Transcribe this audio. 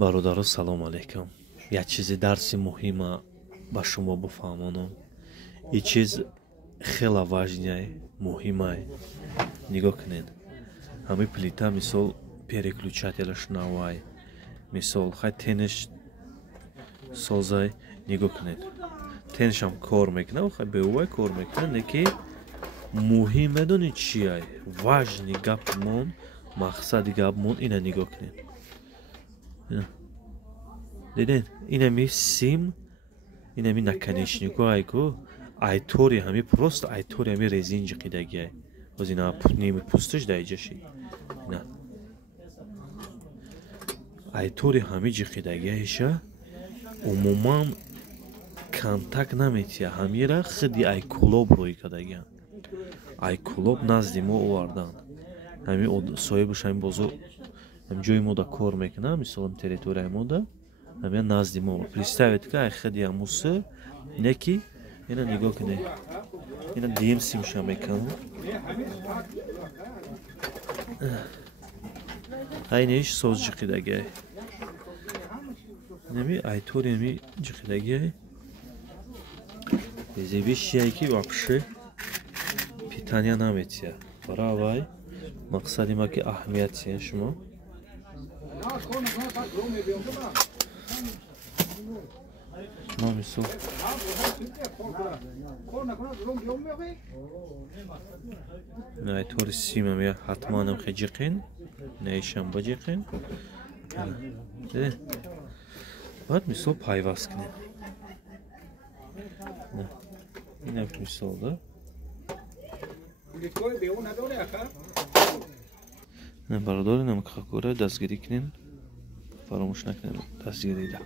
бародаро салом алейкум. Як чизи дарси муҳима ба шумо бифаҳмонам. Ин чиз хела важнае, муҳимае. Нигоҳ кунед. Ҳами плита мисол переключателаш навай. Мисол хай тенаш созай. Нигоҳ кунед. Тенашам кор мекунад, хай беувай кор мекунад, неки муҳим медонед чияй? Важни гапмон, мақсади гапмон ина нигоҳ кунед. Диден, инами сим, инами наконечнику айку, айтори ҳами просто айтори ҳами резин ҷиқидагиай. Боз ина ними пусташ дайҷаши. Ина. Айтори ҳами ҷиқидагиайша умуман контакт наметия. Ҳамира хиди айкулоб рӯй кадагиан. Айкулоб назди мо овардан. Ҳами соҳибаш ҳами бозо ҳами ҷои мода кор мекунад, мисолам территорияи мода. Ҳамия назди мо. Представед ки ай хиди ҳамуси неки ина нигоҳ кунед. Ина дим симша мекунам. Айнеш соз ҷиқидагиай. Инами айтори ҳами ҷиқидагиай. Безевишияй ки вообще питания наметия. Баравай мақсади ма ки аҳамиятия шумо. Шумо мисол айтори симам я ҳатманам хе ҷиқин. Наишам ба ҷиқин. Баъд мисол пайваст кунем. Ина мисол да. Бародари намакхакура дастгирӣ кунем. Фаромӯш накунем дастгирида.